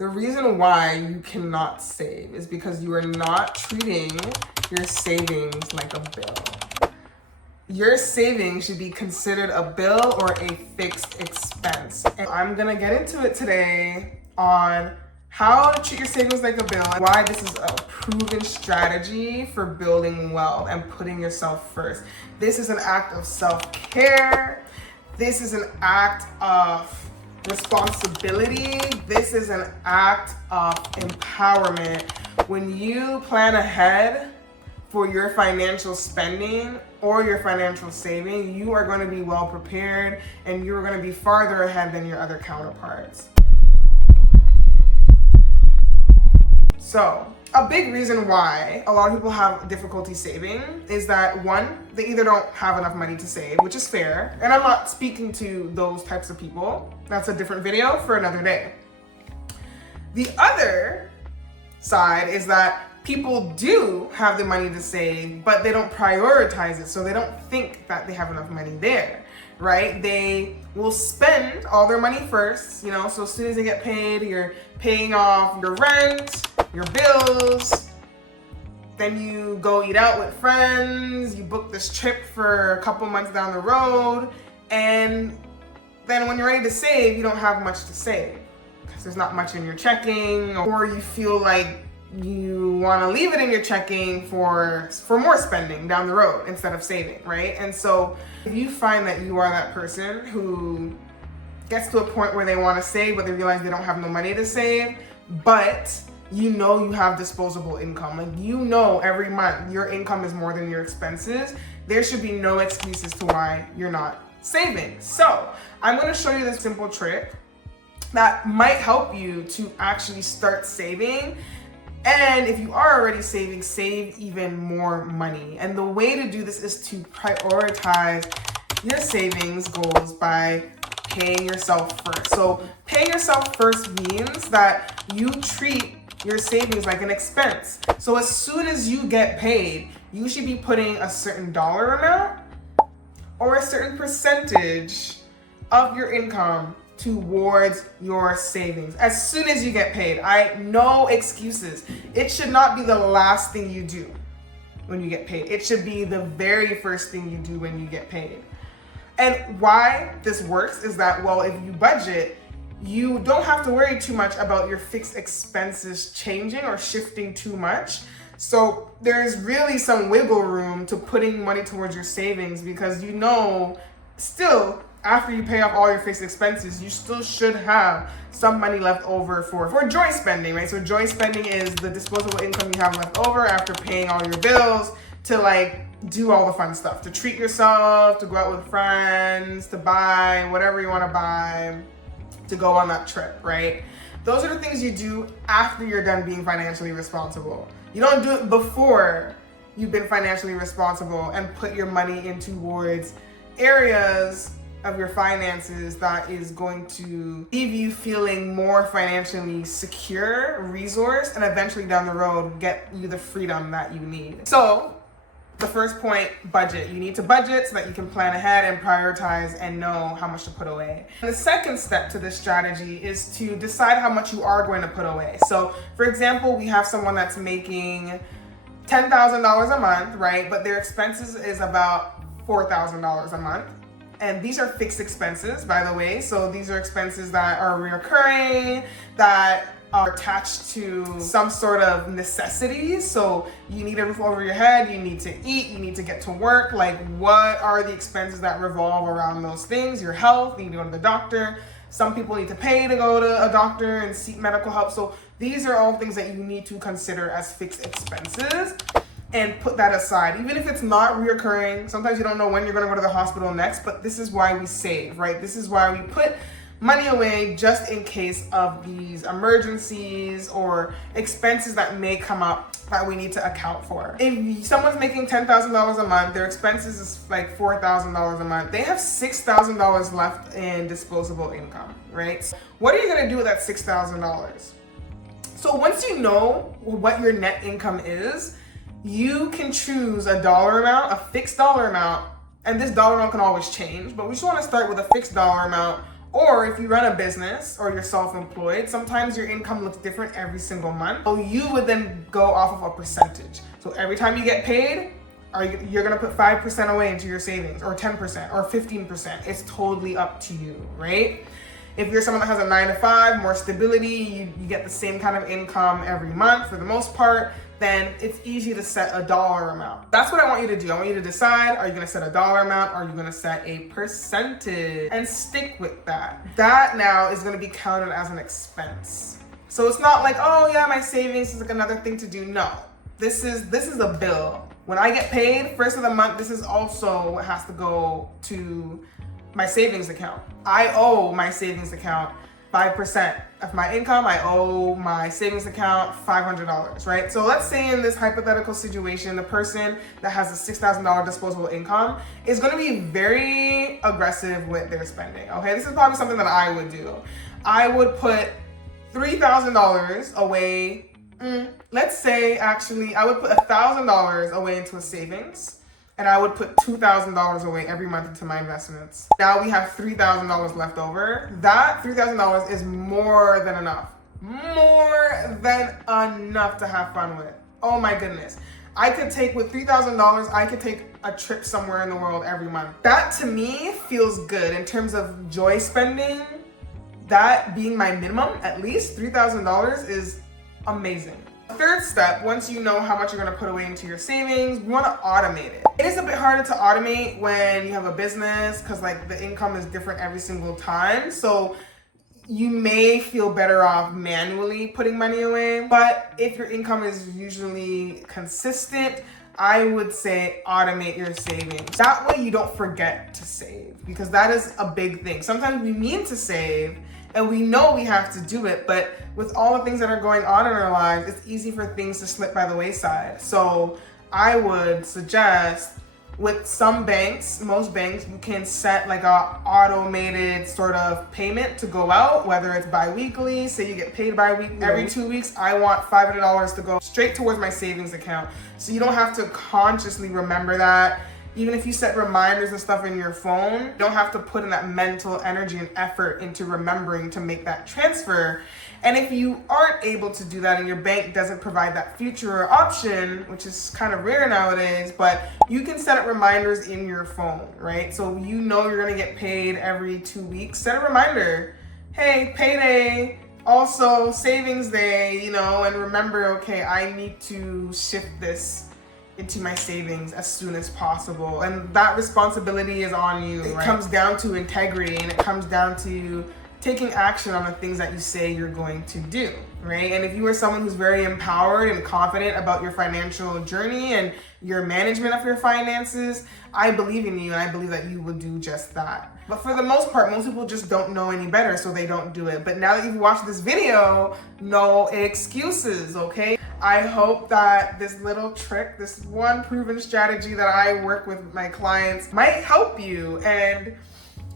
The reason why you cannot save is because you are not treating your savings like a bill. Your savings should be considered a bill or a fixed expense. And I'm gonna get into it today on how to treat your savings like a bill and why this is a proven strategy for building wealth and putting yourself first. This is an act of self-care. This is an act of responsibility. This is an act of empowerment. When you plan ahead for your financial spending or your financial saving, you are going to be well prepared and you're going to be farther ahead than your other counterparts. So, a big reason why a lot of people have difficulty saving is that one, they either don't have enough money to save, which is fair. And I'm not speaking to those types of people. That's a different video for another day. The other side is that people do have the money to save, but they don't prioritize it. So they don't think that they have enough money there, right? They will spend all their money first, so as soon as they get paid, you're paying off your rent, your bills, then you go eat out with friends, you book this trip for a couple months down the road, and then when you're ready to save, you don't have much to save because there's not much in your checking, or you feel like you want to leave it in your checking for more spending down the road instead of saving, right? And so if you find that you are that person who gets to a point where they want to save, but they realize they don't have no money to save, but you have disposable income, like every month your income is more than your expenses, there should be no excuses to why you're not saving. So I'm going to show you this simple trick that might help you to actually start saving. And if you are already saving, save even more money. And the way to do this is to prioritize your savings goals by paying yourself first. So paying yourself first means that you treat your savings like an expense. So as soon as you get paid, you should be putting a certain dollar amount or a certain percentage of your income towards your savings. As soon as you get paid, no excuses. It should not be the last thing you do when you get paid. It should be the very first thing you do when you get paid. And why this works is that, if you budget, you don't have to worry too much about your fixed expenses changing or shifting too much. So there's really some wiggle room to putting money towards your savings because still, after you pay off all your fixed expenses, you still should have some money left over for joy spending, right? So joy spending is the disposable income you have left over after paying all your bills to do all the fun stuff, to treat yourself, to go out with friends, to buy whatever you want to buy, to go on that trip, right? Those are the things you do after you're done being financially responsible. You don't do it before you've been financially responsible and put your money in towards areas of your finances that is going to leave you feeling more financially secure, resourced, and eventually down the road get you the freedom that you need. So the first point, budget. You need to budget so that you can plan ahead and prioritize and know how much to put away. And the second step to this strategy is to decide how much you are going to put away. So for example, we have someone that's making $10,000 a month, right? But their expenses is about $4,000 a month. And these are fixed expenses, by the way. So these are expenses that are recurring, that are attached to some sort of necessities. So you need a roof over your head, you need to eat, you need to get to work. What are the expenses that revolve around those things? Your health, you need to go to the doctor. Some people need to pay to go to a doctor and seek medical help. So these are all things that you need to consider as fixed expenses and put that aside. Even if it's not reoccurring, sometimes you don't know when you're gonna go to the hospital next, but this is why we save, right? This is why we put money away just in case of these emergencies or expenses that may come up that we need to account for. If someone's making $10,000 a month, their expenses is like $4,000 a month, they have $6,000 left in disposable income, right? So what are you gonna do with that $6,000? So once you know what your net income is, you can choose a dollar amount, a fixed dollar amount, and this dollar amount can always change, but we just want to start with a fixed dollar amount Or if you run a business or you're self-employed, sometimes your income looks different every single month. So you would then go off of a percentage. So every time you get paid, you're gonna put 5% away into your savings, or 10% or 15%. It's totally up to you, right? If you're someone that has a 9 to 5, more stability, you get the same kind of income every month for the most part, then it's easy to set a dollar amount. That's what I want you to do. I want you to decide, are you gonna set a dollar amount, or are you gonna set a percentage, and stick with that. That now is gonna be counted as an expense. So it's not like, oh yeah, my savings is like another thing to do. No, this is a bill. When I get paid, first of the month, this is also what has to go to my savings account. I owe my savings account 5% of my income. I owe my savings account $500, right? So let's say in this hypothetical situation, the person that has a $6,000 disposable income is gonna be very aggressive with their spending, okay? This is probably something that I would do. I would put $3,000 away. Let's say actually, I would put $1,000 away into a savings, and I would put $2,000 away every month into my investments. Now we have $3,000 left over. That $3,000 is more than enough. More than enough to have fun with. Oh my goodness. I could take, with $3,000, I could take a trip somewhere in the world every month. That to me feels good in terms of joy spending. That being my minimum, at least $3,000 is amazing. Third step, once you know how much you're gonna put away into your savings, we wanna automate it. It is a bit harder to automate when you have a business because like the income is different every single time. So you may feel better off manually putting money away. But if your income is usually consistent, I would say automate your savings. That way you don't forget to save, because that is a big thing. Sometimes we mean to save and we know we have to do it, but with all the things that are going on in our lives, it's easy for things to slip by the wayside. So I would suggest, with some banks, most banks, you can set like a automated sort of payment to go out, whether it's bi-weekly, say you get paid bi-weekly. Every 2 weeks, I want $500 to go straight towards my savings account. So you don't have to consciously remember that. Even if you set reminders and stuff in your phone, you don't have to put in that mental energy and effort into remembering to make that transfer. And if you aren't able to do that and your bank doesn't provide that future option, which is kind of rare nowadays, but you can set up reminders in your phone, right? So you know you're gonna get paid every 2 weeks. Set a reminder, hey, payday, also savings day, you know, and remember, okay, I need to shift this into my savings as soon as possible. And that responsibility is on you. It comes down to integrity, and it comes down to taking action on the things that you say you're going to do, right? And if you are someone who's very empowered and confident about your financial journey and your management of your finances, I believe in you, and I believe that you will do just that. But for the most part, most people just don't know any better, so they don't do it. But now that you've watched this video, no excuses, okay? I hope that this little trick, this one proven strategy that I work with my clients might help you. And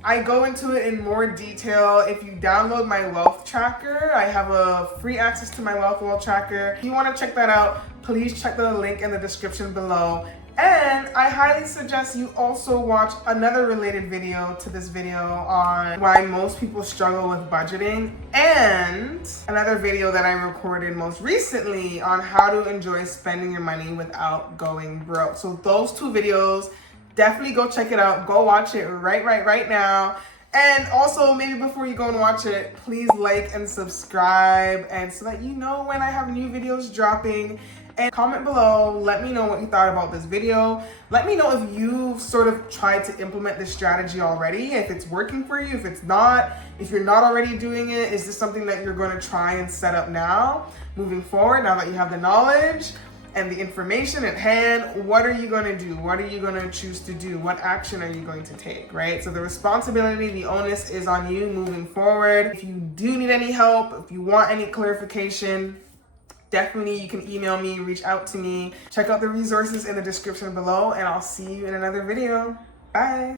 I go into it in more detail. If you download my wealth tracker, I have a free access to my wealth tracker. If you want to check that out, please check the link in the description below. And I highly suggest you also watch another related video to this video on why most people struggle with budgeting, and another video that I recorded most recently on how to enjoy spending your money without going broke. So those two videos, definitely go check it out. Go watch it right now. And also, maybe before you go and watch it, please like and subscribe, and so that you know when I have new videos dropping. And comment below, let me know what you thought about this video. Let me know if you've sort of tried to implement this strategy already, if it's working for you, if it's not, if you're not already doing it, is this something that you're going to try and set up now, moving forward, now that you have the knowledge and the information at hand? What are you going to do? What are you going to choose to do? What action are you going to take, right? So the responsibility, the onus is on you moving forward. If you do need any help, if you want any clarification, definitely you can email me, reach out to me. Check out the resources in the description below, and I'll see you in another video. Bye.